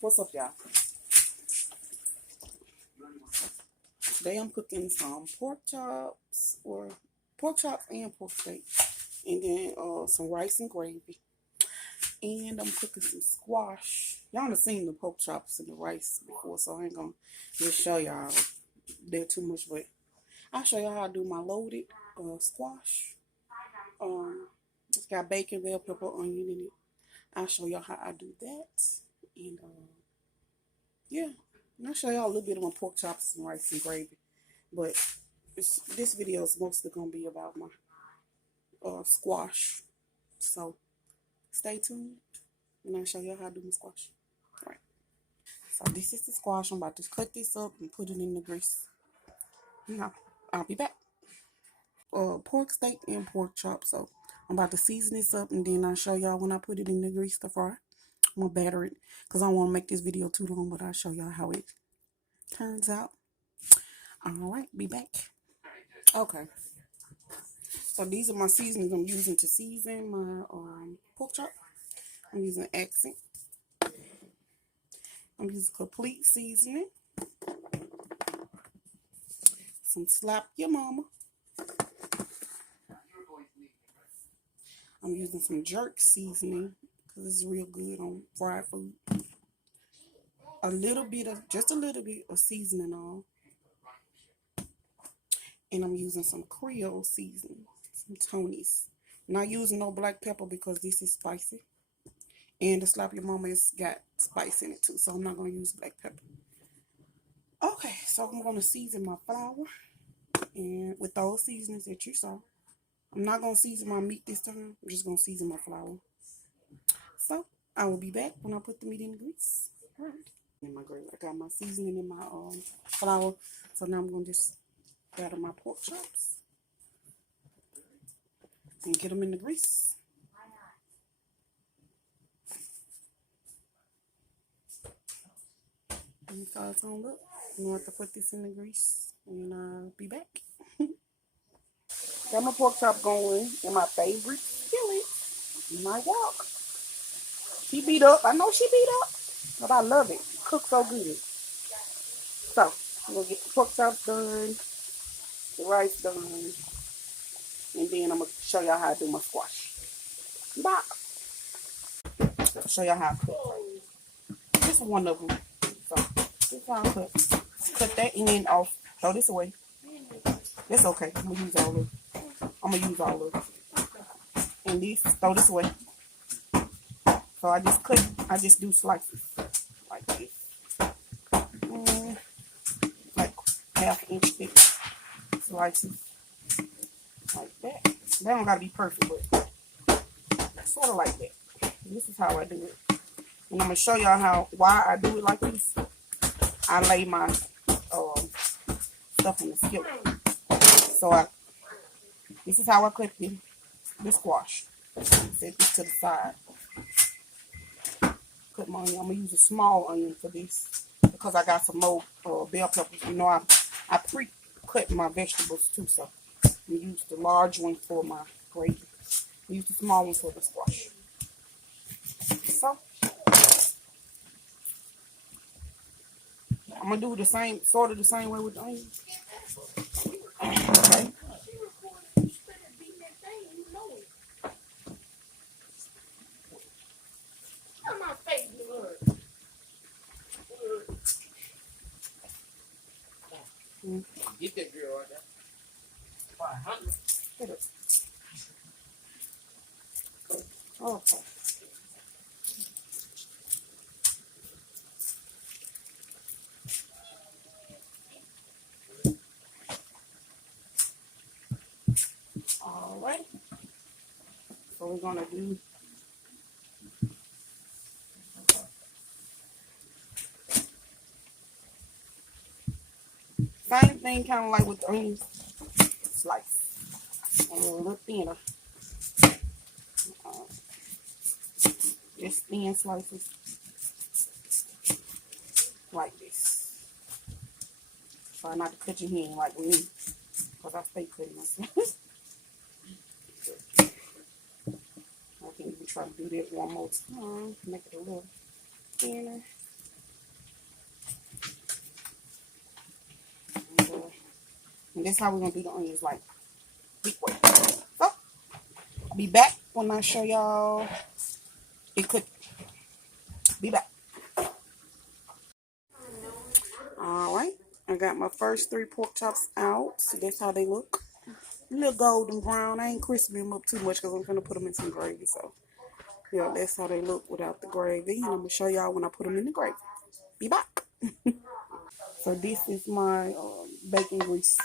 What's up, y'all? Today I'm cooking some pork chops and pork steak, and then some rice and gravy. And I'm cooking some squash. Y'all done seen the pork chops and the rice before, so I ain't gonna just show y'all there too much, but I'll show y'all how I do my loaded squash. It's got bacon, bell pepper, onion in it. I'll show y'all how I do that, and yeah. And I'll show y'all a little bit of my pork chops and rice and gravy. But this video is mostly going to be about my squash. So stay tuned and I'll show y'all how to do my squash. All right. So this is the squash. I'm about to cut this up and put it in the grease. Now, I'll be back. Pork steak and pork chop. So I'm about to season this up and then I'll show y'all when I put it in the grease to fry. I'm going to batter it because I don't want to make this video too long, but I'll show y'all how it turns out. All right, be back. Okay. So these are my seasonings I'm using to season my pork chop. I'm using accent. I'm using complete seasoning. Some slap your mama. I'm using some jerk seasoning because it's real good on fried food. Just a little bit of seasoning on. And I'm using some Creole seasoning, some Tony's. Not using no black pepper because this is spicy. And the slap your mama has got spice in it too, so I'm not going to use black pepper. Okay, so I'm going to season my flour and with those seasonings that you saw. I'm not going to season my meat this time. I'm just going to season my flour. So I will be back when I put the meat in the grease. All right. In my gravy, I got my seasoning in my flour. So now I'm going to just batter my pork chops and get them in the grease. And so it's going to look. I'm going to have to put this in the grease and I'll be back. Got my pork chop going in my favorite skillet, my wok. She beat up. I know she beat up, but I love it. Cooks so good. So I'm gonna get the pork chops done, the rice done, and then I'm gonna show y'all how to do my squash. Bye. I'll show y'all how to cook. This is one of them. So this is how I cook. Cut that end off. Throw this away. It's okay. I'm gonna use all of it. And this, throw this away. So I just do slices like this. Like half-inch thick slices. Like that. They don't gotta be perfect, but sort of like that. This is how I do it. And I'm gonna show y'all why I do it like this. I lay my stuff in the skillet. So this is how I cut the squash. Set this to the side. Cut my onion. I'm gonna use a small onion for this because I got some more bell peppers. You know, I pre-cut my vegetables too, so I'm gonna use the large one for my gravy. Use the small one for the squash. So I'm gonna do the same, sort of the same way with the onions. Okay. Get that girl right there. 500. Get it. Okay. All right. So we're gonna do same thing, kind of like with the onions. Slice and a little thinner. Just thin slices like this. Try not to cut your hand like me, because I stay cutting myself. I can even try to do that one more time. Make it a little thinner. that's how we're gonna do the onions, like big way. So I'll be back when I show y'all it cook. Be back. All right, I got my first 3 pork chops out. So that's how they look. A little golden brown. I ain't crispy them up too much because I'm gonna put them in some gravy. So yeah, that's how they look without the gravy. And I'm gonna show y'all when I put them in the gravy. Be back. So this is my bacon grease.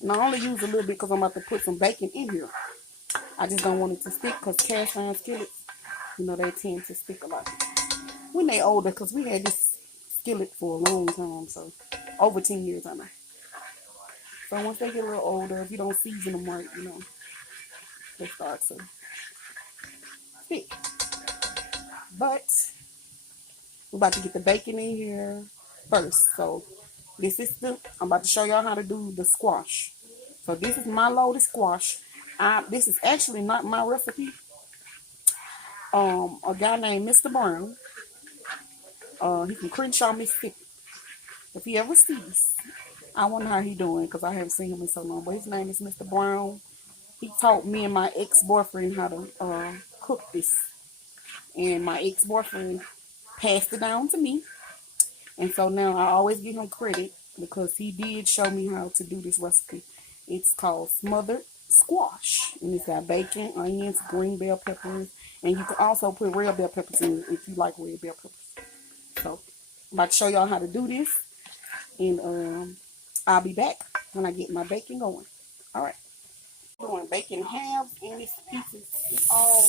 And I only use a little bit because I'm about to put some bacon in here. I just don't want it to stick because cast iron skillets, you know, they tend to stick a lot when they older, because we had this skillet for a long time, so over 10 years I know. So once they get a little older, if you don't season them right, you know, they start to stick. But we're about to get the bacon in here first. So this is I'm about to show y'all how to do the squash. So this is my loaded squash. This is actually not my recipe. A guy named Mr. Brown, he from Crenshaw, Mississippi. If he ever sees, I wonder how he doing because I haven't seen him in so long. But his name is Mr. Brown. He taught me and my ex-boyfriend how to cook this, and my ex-boyfriend passed it down to me. And so now I always give him credit because he did show me how to do this recipe. It's called smothered squash, and it's got bacon, onions, green bell peppers, and you can also put red bell peppers in it if you like red bell peppers. So I'm about to show y'all how to do this, and I'll be back when I get my bacon going. All right. Doing bacon halves and these pieces. It's all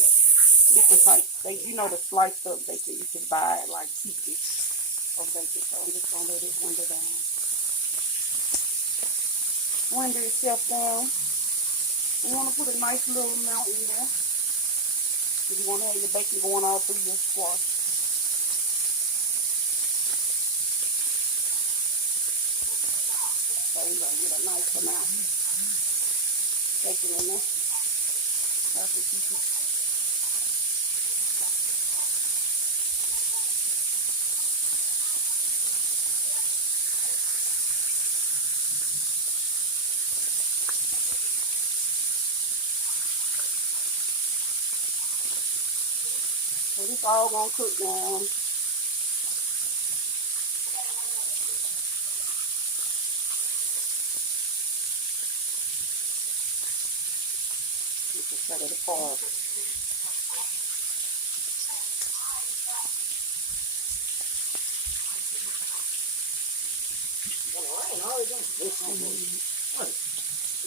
different types. You know, the sliced up bacon you can buy like pieces of bacon. So I'm just gonna let it render down. Render itself down. You want to put a nice little amount in there. If you want to have your bacon going all through your squash. So you're gonna get a nice amount of bacon in there. Perfect pieces. So this all gonna cook down. You can set it apart.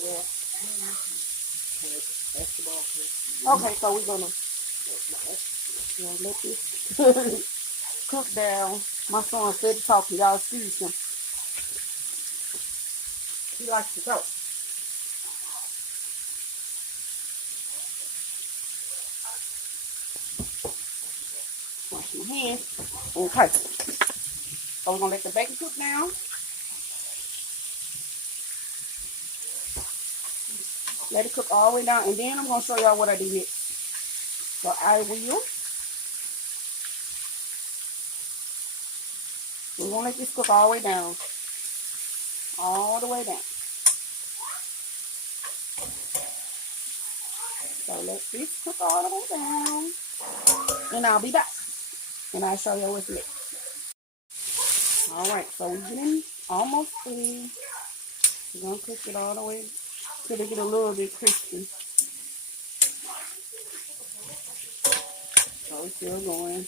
Yeah. Okay, so we're gonna let this cook down. My son said to talk to y'all. Excuse him. He likes to talk. Wash my hands. Okay. So we're gonna let the bacon cook down. Let it cook all the way down, and then I'm gonna show y'all what I do next. So we're gonna let this cook all the way down. All the way down. So let this cook all the way down. And I'll be back. And I'll show you what's next. Alright, so we're getting almost through. We're gonna cook it all the way till it get a little bit crispy. So it's still going.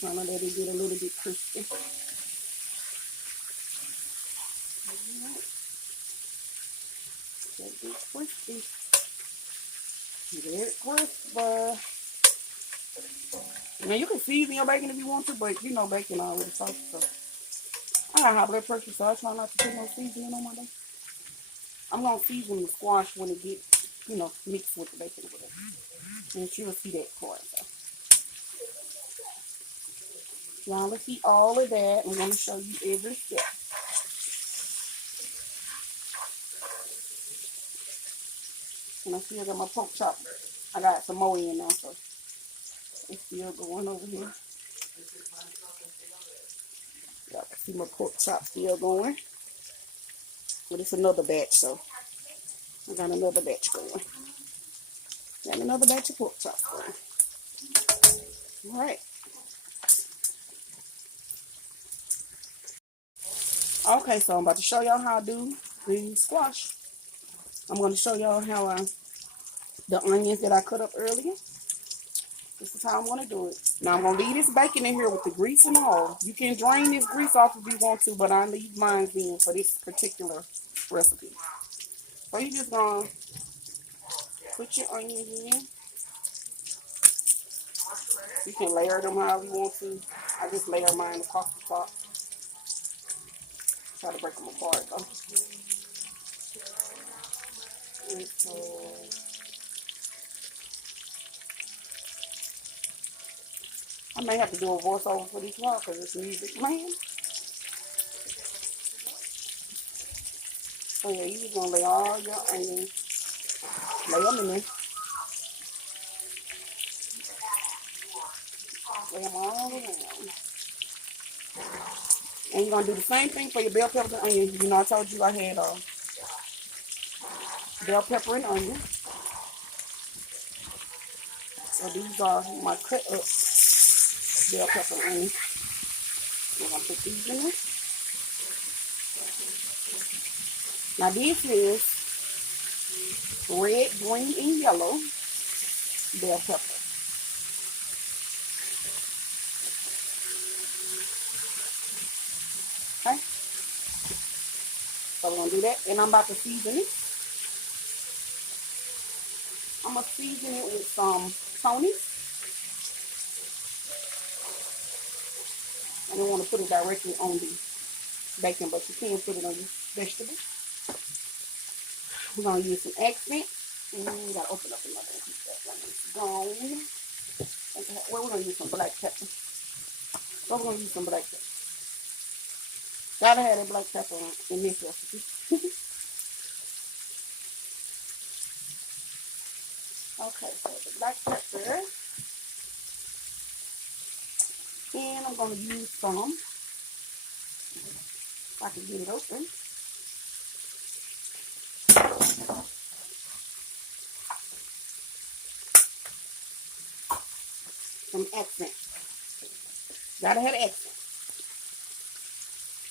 Trying to let it get a little bit crispy. Alright. Let it get crispy. Very crispy. Now you can season your bacon if you want to, but you know bacon already salty, so I got high blood pressure, so I try not to put no seasoning on my bacon. I'm gonna season the squash when it gets, you know, mixed with the bacon or whatever. And you'll see that part. So y'all will see all of that. I'm gonna show you every step. And I still got my pork chop. I got some more in now, so it's still going over here. Y'all can see my pork chop still going. But it's another batch, so I got another batch going. Got another batch of pork chops going. Alright. Okay, so I'm about to show y'all how I do the squash. I'm going to show y'all how the onions that I cut up earlier. This is how I'm going to do it. Now I'm going to leave this bacon in here with the grease and all. You can drain this grease off if you want to, but I leave mine in for this particular recipe. So you just going to put your onions in. You can layer them however you want to. I just layer mine across the top. Try to break them apart though. And so I may have to do a voiceover for this one because it's music playing. So yeah, you're just gonna lay all your onions, lay them in there, lay them all around. And you're gonna do the same thing for your bell pepper and onion. You know, I told you I had bell pepper and onion. So these are my cut up bell pepper and onion. We're gonna put these in there. Now this is red, green, and yellow bell pepper. Okay? So we're gonna do that, and I'm about to season it. I'm gonna season it with some Tony. I don't want to put it directly on the bacon, but you can put it on your vegetables. We're gonna use some accent. We gotta open up another one. That gone. Well, we're gonna use some black pepper. So we're gonna use some black pepper. Gotta have that black pepper in this recipe. Okay, so the black pepper. And I'm gonna use some, if I can get it open. Some accent. Gotta have accent.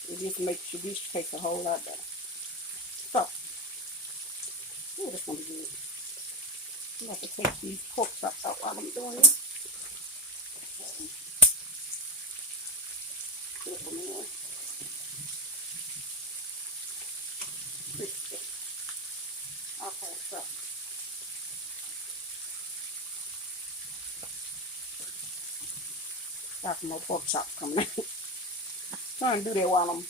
It just makes your dish taste a whole lot better. So, ooh, that's gonna be good. I'm gonna have to take these pork chops out while I'm doing this. Put them in. Crispy. Okay, so got some more pork chops coming out. Trying to do that while I'm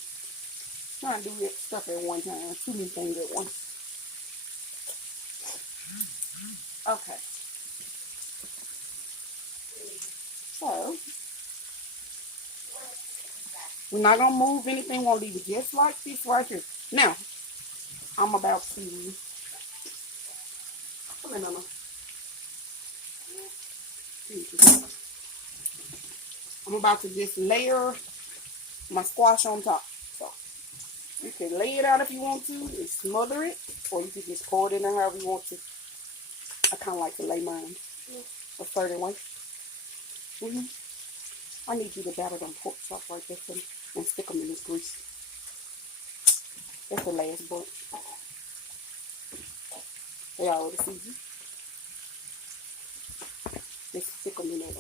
trying to do that stuff at one time. Too many things at once. Okay. So we're not gonna move anything. We'll leave it just like this right here. Now I'm about to come in, Mama. I'm about to just layer my squash on top. So you can lay it out if you want to and smother it, or you can just pour it in there however you want to. I kind of like to lay mine a certain way. I need you to batter them pork chops right there and stick them in this grease. That's the last bunch. They already seasoned. Just stick them in there.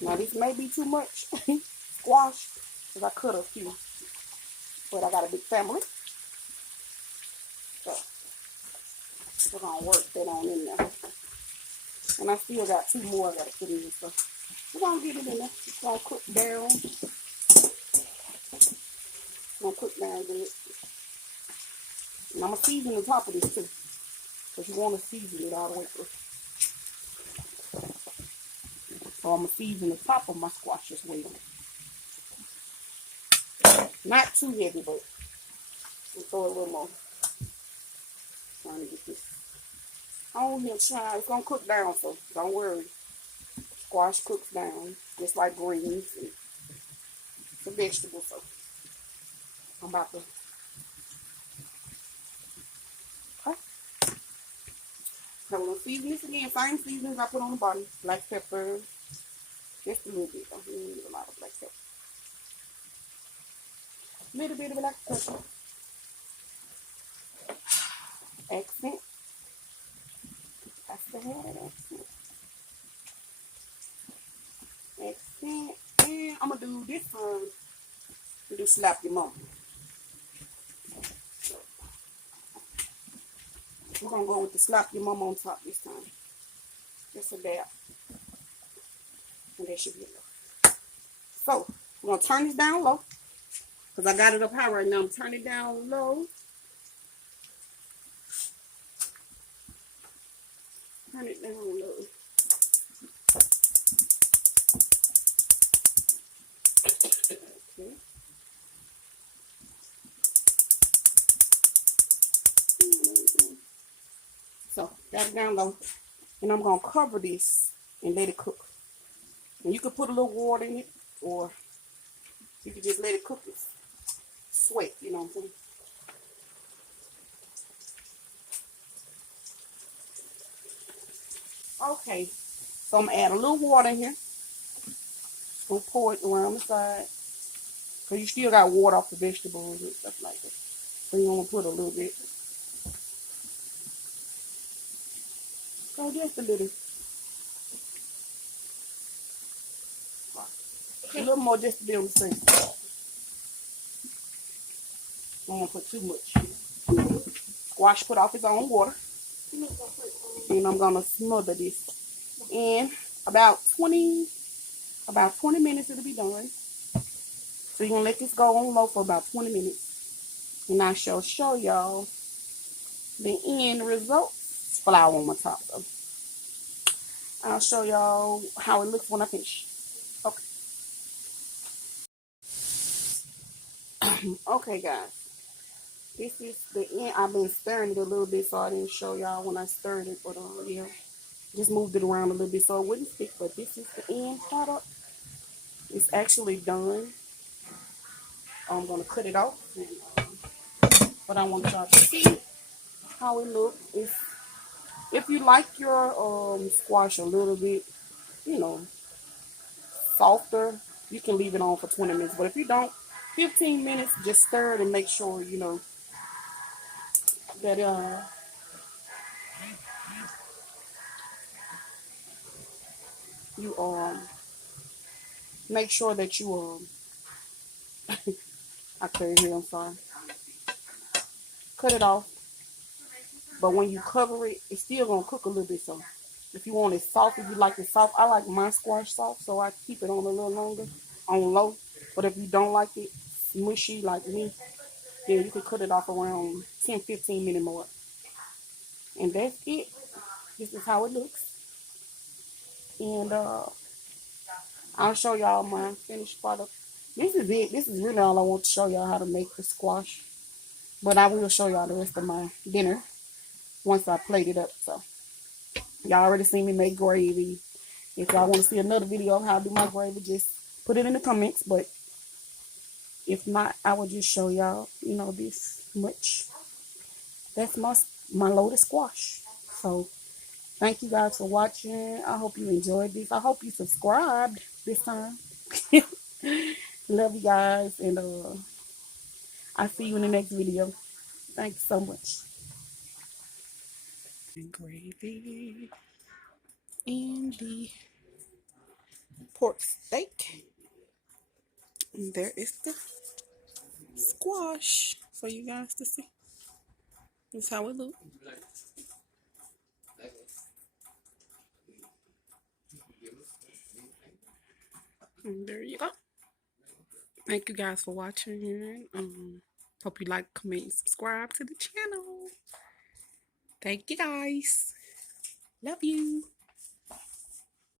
Now this may be too much squash because I cut a few, but I got a big family. So we're gonna work that on in there. And I still got two more I gotta put in this stuff. We're gonna get it in there. It's gonna cook down. It's gonna cook down good. And I'm gonna season the top of this too. Because you want to season it all the way through. So I'm gonna season the top of my squash as well. Not too heavy, but we'll throw a little more. Trying to get this on here, child. It's gonna cook down, so don't worry. Squash cooks down. just like greens and the vegetables. So I'm about to, okay. So we're gonna season this again. Same seasonings I put on the bottom. Black pepper, just a little bit. I don't need a lot of black pepper. Little bit of black pepper. Accent. That's the head accent. Accent. And I'm gonna do this one. To do slap your mama. We're gonna go with the slap your mama on top this time. Just a dab. And that should be enough. So we're gonna turn this down low. Because I got it up high right now. I'm turning it down low. Turn it down low. Okay. So got it down low. And I'm gonna cover this and let it cook. And you could put a little water in it, or you could just let it cook it. Sweat, you know what I'm saying? Okay. So I'm gonna add a little water in here. Gonna pour it around the side. Because you still got water off the vegetables and stuff like that. So you want to put a little bit. So just a little. A little more just to be on the same. I don't want to put too much. Squash put off its own water. And I'm going to smother this. And about 20 minutes it'll be done. So you're going to let this go on low for about 20 minutes. And I shall show y'all the end result. Flour on my top though. I'll show y'all how it looks when I finish. Okay. Okay, guys. This is the end. I've been stirring it a little bit, so I didn't show y'all when I stirred it. But yeah, just moved it around a little bit so it wouldn't stick. But this is the end product. It's actually done. I'm gonna cut it off. But I want y'all to see how it looks. If you like your squash a little bit, you know, softer, you can leave it on for 20 minutes. But if you don't, 15 minutes, just stir it and make sure, you know, that you make sure that you I can't hear, I'm sorry. Cut it off. But when you cover it, it's still gonna cook a little bit. So if you want it soft, if you like it soft, I like my squash soft, so I keep it on a little longer, on low. But if you don't like it mushy like me, then you can cut it off around 10-15 minutes more. And that's it. This is how it looks. And I'll show y'all my finished product. This is it. This is really all I want to show y'all, how to make the squash. But I will show y'all the rest of my dinner once I plate it up. So y'all already seen me make gravy. If y'all want to see another video of how to do my gravy, just put it in the comments. But if not, I will just show y'all, you know, this much. That's my loaded squash. So thank you guys for watching. I hope you enjoyed this. I hope you subscribed this time. Love you guys, and I'll see you in the next video. Thanks so much. And gravy and the pork steak. And there is the squash for you guys to see. This is how it looks. And there you go. Thank you guys for watching. Hope you like, comment, and subscribe to the channel. Thank you guys. Love you.